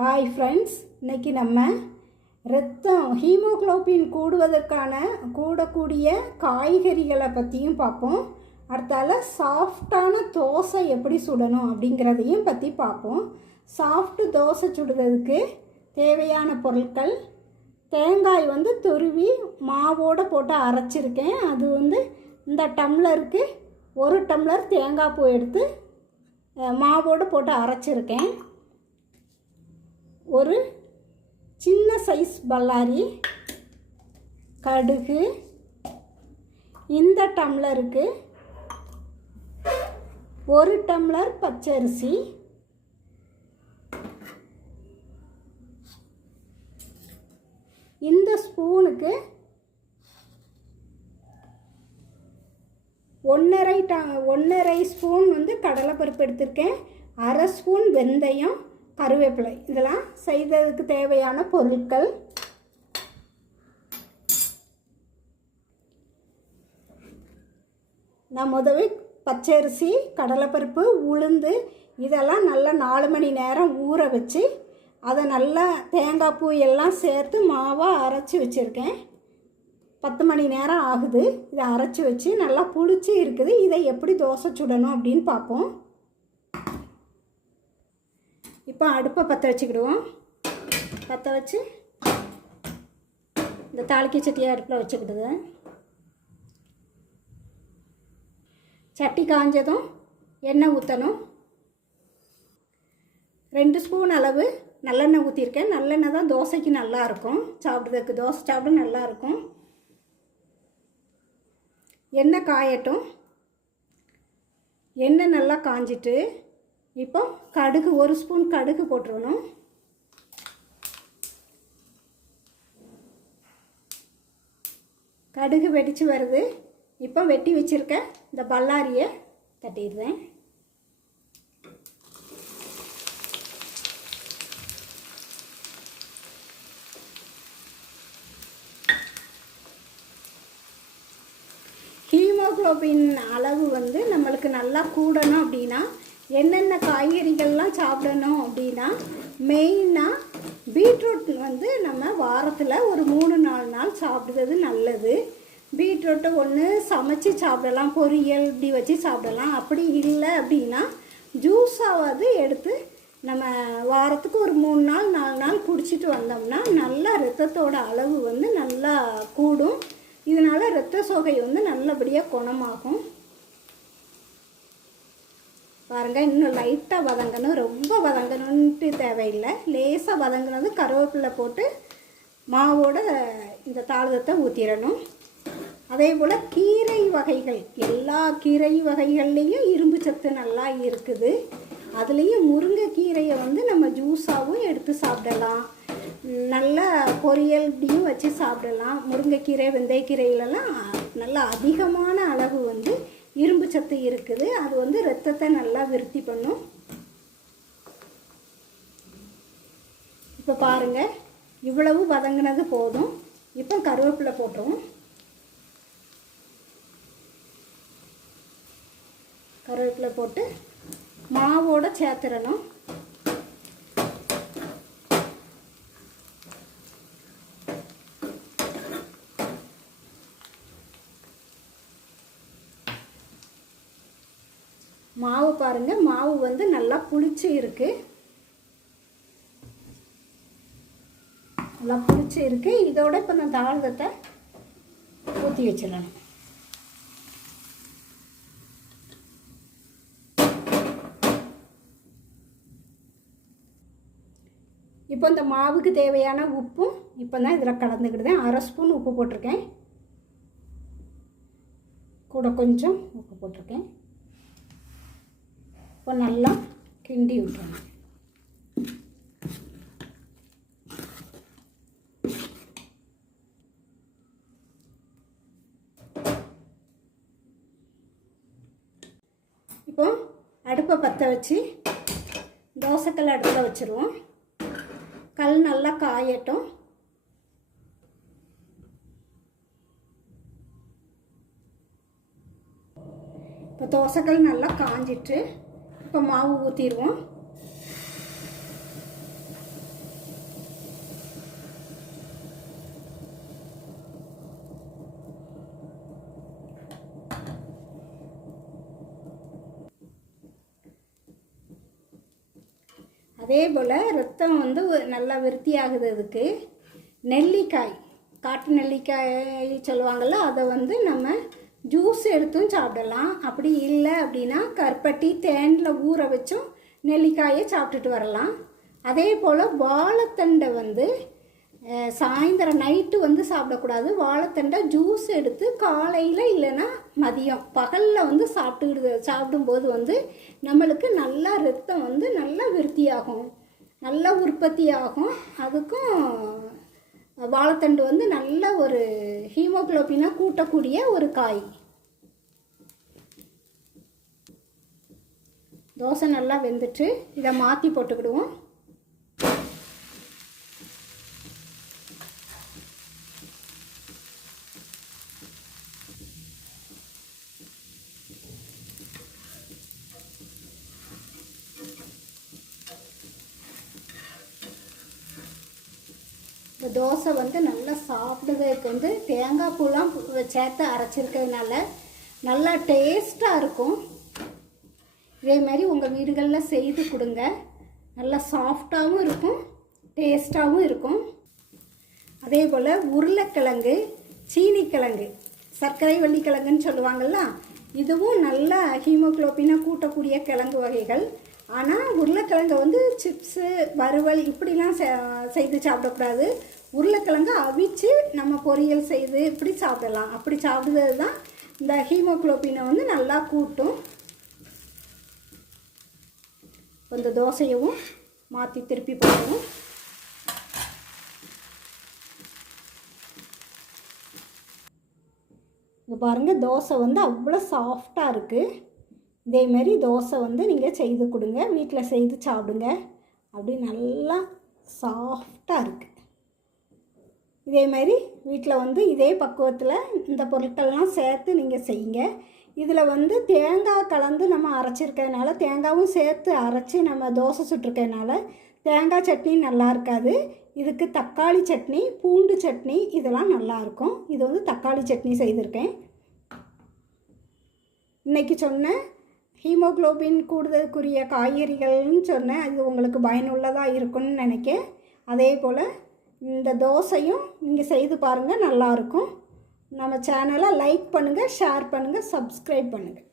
Hi friends, இன்றைக்கி நம்ம ரத்தம் ஹீமோக்ளோபின் கூடக்கூடிய காய்கறிகளை பற்றியும் பார்ப்போம். அடுத்தால சாஃப்டான தோசை எப்படி சுடணும் அப்படிங்கிறதையும் பற்றி பார்ப்போம். சாஃப்ட்டு தோசை சுடுறதுக்கு தேவையான பொருட்கள்: தேங்காய் துருவி மாவோடு போட்டு அரைச்சிருக்கேன். அது இந்த டம்ளருக்கு 1 டம்ளர் தேங்காய் பூ எடுத்து மாவோடு போட்டு அரைச்சிருக்கேன். ஒரு சின்ன சைஸ் பல்லாரி, கடுகு, இந்த டம்ளருக்கு 1 டம்ளர் பச்சரிசி, இந்த ஸ்பூனுக்கு 1.5 ஸ்பூன் கடலைப்பருப்பு எடுத்திருக்கேன். 1/2 ஸ்பூன் வெந்தயம், கருவேப்பிலை. இதெல்லாம் செய்ததுக்கு தேவையான பொருட்கள். நான் முதவே பச்சரிசி, கடலைப்பருப்பு, உளுந்து இதெல்லாம் நல்லா 4 மணி நேரம் ஊற வச்சு அதை நல்லா தேங்காய் பூ எல்லாம் சேர்த்து மாவாக அரைச்சி வச்சுருக்கேன். 10 மணி நேரம் ஆகுது. இதை அரைச்சி வச்சு நல்லா புளிச்சு இருக்குது. இதை எப்படி தோசை சுடணும் அப்படின்னு பார்ப்போம். இப்போ அடுப்பை பற்ற வச்சுக்கிடுவோம். பற்ற வச்சு இந்த தாளிக்க சட்டியை அடுப்பில் வச்சுக்கிடுது. சட்டி காஞ்சதும் எண்ணெய் ஊற்றணும். 2 ஸ்பூன் அளவு நல்லெண்ணெய் ஊற்றிருக்கேன். நல்லெண்ணெய் தான் தோசைக்கு நல்லாயிருக்கும், சாப்பிட்றதுக்கு தோசை சாப்பிட நல்லாயிருக்கும். எண்ணெய் காயட்டும். எண்ணெய் நல்லா காஞ்சிட்டு இப்போ கடுகு 1 ஸ்பூன் கடுகு போட்டுருணும். கடுகு வெடித்து வருது. இப்போ வெட்டி வச்சுருக்க இந்த பல்லாரியை தட்டிடுறேன். ஹீமோக்ளோபின் அளவு நம்மளுக்கு நல்லா கூடணும் அப்படின்னா என்னென்ன காய்கறிகள்லாம் சாப்பிடணும் அப்படின்னா மெயினாக பீட்ரூட் நம்ம வாரத்தில் ஒரு 3-4 நாள் சாப்பிடுறது நல்லது. பீட்ரூட்டை ஒன்று சமைச்சு சாப்பிடலாம், பொரியல் இப்படி வச்சு சாப்பிடலாம். அப்படி இல்லை அப்படின்னா ஜூஸாவது எடுத்து நம்ம வாரத்துக்கு ஒரு 3 நாள் 4 நாள் குடிச்சிட்டு வந்தோம்னா நல்லா ரத்தத்தோட அளவு நல்லா கூடும். இதனால் இரத்த சோகை நல்லபடியாக குணமாகும். பாருங்கள், இன்னும் லைட்டாக வதங்கணும், ரொம்ப வதங்கணுன்ட்டு தேவையில்லை. லேசாக வதங்கினது கருவேப்பிலை போட்டு மாவோட இந்த தாளிதத்தை ஊற்றிடணும். அதே போல் கீரை வகைகள், எல்லா கீரை வகைகள்லேயும் இரும்பு சத்து நல்லா இருக்குது. அதுலேயும் முருங்கைக்கீரையை நம்ம ஜூஸாகவும் எடுத்து சாப்பிடலாம், நல்லா பொரியல் இப்படியும் வச்சு சாப்பிடலாம். முருங்கைக்கீரை, வெந்தயக்கீரையிலலாம் நல்லா அதிகமான அளவு இரும்பு சத்து இருக்குது. அது ரத்தத்தை நல்லா விருத்தி பண்ணும். இப்போ பாருங்கள், இவ்வளவு வதங்கினது போதும். இப்போ கருவேப்பிலை போட்டுருவோம். கருவேப்பிலை போட்டு மாவோடு சேர்த்துடணும். மாவு பாருங்கள், மாவு நல்லா புளிச்சு இருக்குது. நல்லா புளிச்சு இருக்குது. இதோட இப்போ நான் தாளிதத்தை ஊற்றி வச்சிடணும். இப்போ இந்த மாவுக்கு தேவையான உப்பும் இப்போ தான் இதில் கலந்துக்கிடுதேன். 1/2 ஸ்பூன் உப்பு போட்டிருக்கேன். கூட கொஞ்சம் உப்பு போட்டிருக்கேன். இப்போ நல்லா கிண்டி விட்டுறணும். இப்போ அடுப்பை பற்ற வச்சு தோசைக்கல் அடுப்பில் வச்சுருவோம். கல் நல்லா காயட்டும். இப்போ தோசைக்கல் நல்லா காஞ்சிட்டு இப்போ மாவு ஊற்றிடுவோம். அதே போல் ரத்தம் வந்து நல்லா விருத்தியாகுது. அதுக்கு நெல்லிக்காய், காட்டு நெல்லிக்காய் சொல்லுவாங்கள்ல, அதை வந்து நம்ம ஜூஸ் எடுத்தும் சாப்பிடலாம். அப்படி இல்லை அப்படின்னா கருப்பட்டி தேனில் ஊற வச்சும் நெல்லிக்காயை சாப்பிட்டுட்டு வரலாம். அதே போல் வாழைத்தண்டை வந்து சாயந்தரம் நைட்டு வந்து சாப்பிடக்கூடாது. வாழைத்தண்டை ஜூஸ் எடுத்து காலையில் இல்லைன்னா மதியம் பகலில் வந்து சாப்பிடும்போது வந்து நம்மளுக்கு நல்லா ரத்தம் வந்து நல்லா விருத்தியாகும், நல்லா உற்பத்தி ஆகும். அதுக்கும் வாழைத்தண்டு வந்து நல்ல ஒரு ஹீமோகுளோபினை கூட்டக்கூடிய ஒரு காய். தோசை நல்லா வெந்துட்டு இதை மாற்றி போட்டுக்கிடுவோம். இந்த தோசை வந்து நல்லா சாப்பிடுறதுக்கு வந்து தேங்காய் பூலாம் சேர்த்து அரைச்சிருக்கிறதுனால நல்லா டேஸ்ட்டாக இருக்கும். இதேமாரி உங்கள் வீடுகளில் செய்து கொடுங்க. நல்லா சாஃப்டாகவும் இருக்கும், டேஸ்ட்டாகவும் இருக்கும். அதே போல் உருளைக்கிழங்கு, சீனிக்கிழங்கு, சர்க்கரை வள்ளிக்கிழங்குன்னு சொல்லுவாங்கள்ல, இதுவும் நல்லா ஹீமோகுளோபினை கூட்டக்கூடிய கிழங்கு வகைகள். ஆனால் உருளைக்கிழங்கை வந்து சிப்ஸு, வறுவல் இப்படிலாம் செய்து சாப்பிடக்கூடாது. உருளைக்கிழங்கை அவிச்சு நம்ம பொரியல் செய்து இப்படி சாப்பிடலாம். அப்படி சாப்பிடுறது தான் இந்த ஹீமோகுளோபினை வந்து நல்லா கூட்டும். இந்த தோசையவும் மாற்றி திருப்பி போடுவோம். இங்கே பாருங்கள், தோசை வந்து அவ்வளோ சாஃப்டாக இருக்குது. இதேமாரி தோசை வந்து நீங்கள் செய்து கொடுங்க, வீட்டில் செய்து சாப்பிடுங்க. அப்படி நல்லா சாஃப்டாக இருக்குது. இதேமாரி வீட்டில் வந்து இதே பக்குவத்தில் இந்த பொருட்கள்லாம் சேர்த்து நீங்கள் செய்யுங்க. இதில் வந்து தேங்காய் கலந்து நம்ம அரைச்சிருக்கிறதுனால, தேங்காயும் சேர்த்து அரைச்சி நம்ம தோசை சுட்டுருக்கிறதுனால தேங்காய் சட்னி நல்லா இருக்காது. இதுக்கு தக்காளி சட்னி, பூண்டு சட்னி இதெல்லாம் நல்லாயிருக்கும். இது வந்து தக்காளி சட்னி செய்திருக்கேன். இன்றைக்கி சொன்ன ஹீமோகுளோபின் கூடுதலுக்குரிய காய்கறிகள்னு சொன்னேன். அது உங்களுக்கு பயனுள்ளதாக இருக்குன்னு நினைக்கிறேன். அதே போல் இந்த தோசையும் நீங்கள் செய்து பாருங்கள், நல்லாயிருக்கும். நம்ம சேனலை லைக் பண்ணுங்கள், ஷேர் பண்ணுங்கள், சப்ஸ்கிரைப் பண்ணுங்கள்.